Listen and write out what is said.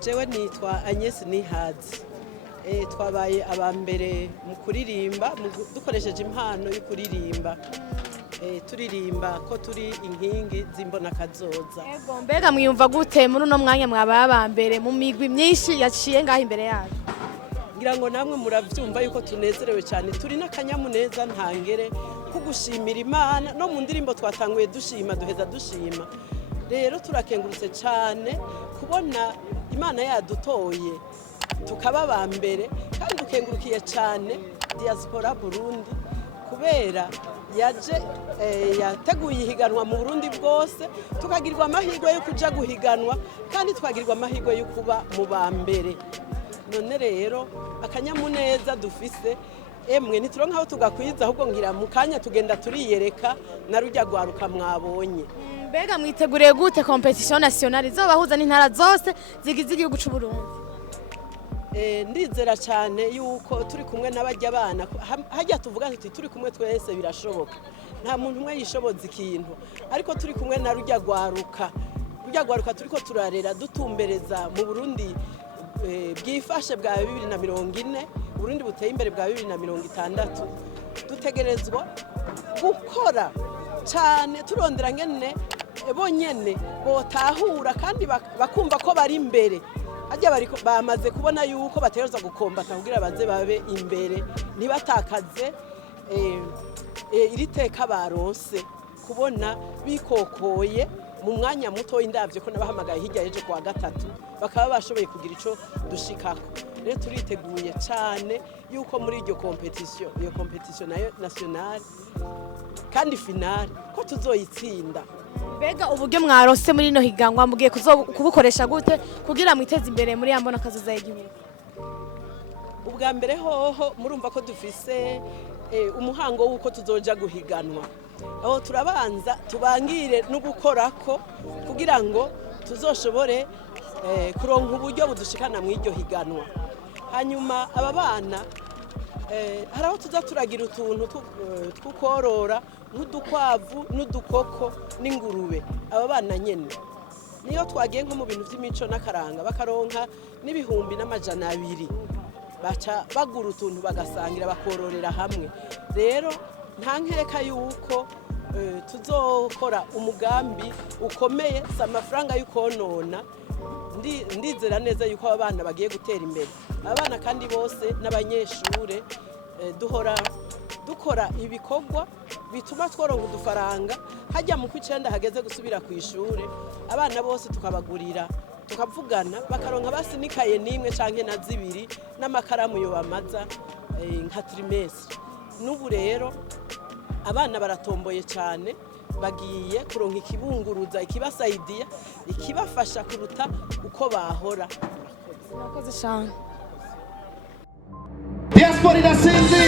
jewe nitwa Agnes Nihazi. Twabaye abambere mu kuririmba dukoresheje impano yo kuririmba. Turirimba ko turi inkingi zimbona kazoza. Ego mbega mwiyumva gute muri uno mwanya mwabaye abambere mu migwi myinshi yaciye ngaho imbere yacu? Ngira ngo namwe muravyumva yuko tunezerewe cyane, turi n'akanyamuneza ntangere kugushimira Imana no mu ndirimbo twatanguye dushima duheza dushima. Rero turakengurutse cyane kubona Imana yadutoye tukaba abambere, kandi dukengurukiye cyane diaspora Burundi kubera yaje yateguye ihiganwa mu Burundi bwose, tukagirwa amahirwe yo kuja guhiganwa kandi twagirwa amahirwe yo kuba mu bambere. None rero akanyamuneza dufise emwe ntituronka aho tugakwiza, ahubwo ngira mu kanya tugenda turiyereka na rujya gwaruka mwabonye. Mbega mwiteguriye gute competition nationale izobahuza n'intara zose zigize igihugu cy'u Burundi? Ndizera cyane yuko turi kumwe n'abajya abana, hajya tuvuga tuti turi kumwe twese birashoboka, nta muntu umwe yishoboza ikintu, ariko turi kumwe na rujya gwaruka turiko turarera dutumbereza mu Burundi bwifashe bwa 2040, Burundi buteye imbere bwa 2060. Dutegerezwa gukora cyane turondera ngene bonyene botahura kandi bakumva ko bari imbere. Ajya bamaze kubona yuko bategereza gukombata kugira baze babe imbere, nibatakaze iri teka baronse kubona bikokoye mu mwanya muto indavye ko nabahamagaye hirya yeje kwa gatatu bakaba bashoboye kugira ico dushikako. Rero turiteguye cyane yuko muri iyo competition nayo nationale kandi finale ko tuzoyitsinda. Mbega uburyo mwarose muri no higanwa mugiye kubukoresha gute kugira mwiteze imbere muri yambona kazoza y'igihugu? Ubwa mbere hoho murumva ko dufise umuhango wuko tuzoja guhiganwa, aho turabanza tubangire no gukorako kugira ngo tuzoshobore kuronka uburyo budushikana mu iryo higanwa. Hanyuma aba bana haraho tuza turagira utuntu twokorora nk'udukwavu n'udukoko n'ingurube. Aba bana nyene niyo twagiye nko mu bintu by'imico n'akaranga bakaronka n'ibihumbi n'amajana 2 baca bagura utuntu bagasangira bakororera hamwe. Rero nta nkeka yuko tuzokora umugambi ukomeye, si amafaranga y'ukonona. Ndizera neza yuko abana bagiye gutera imbere. Abana kandi bose n'abanyeshure duhora dukora ibikorwa bituma tworonka udufaranga, hajya mu kw'icenda hageze gusubira ku ishure abana bose tukabagurira, tukavugana bakaronka basi nikaye nimwe canke na zibiri n'amakaramu yo bamaza nka trimestre. N'ubu rero abana baratomboye cyane, bagiye kuronka ikibunguruza ikibasaidia ikibafasha kuruta uko bahora. Murakoze cyane. Diaspora irasinze.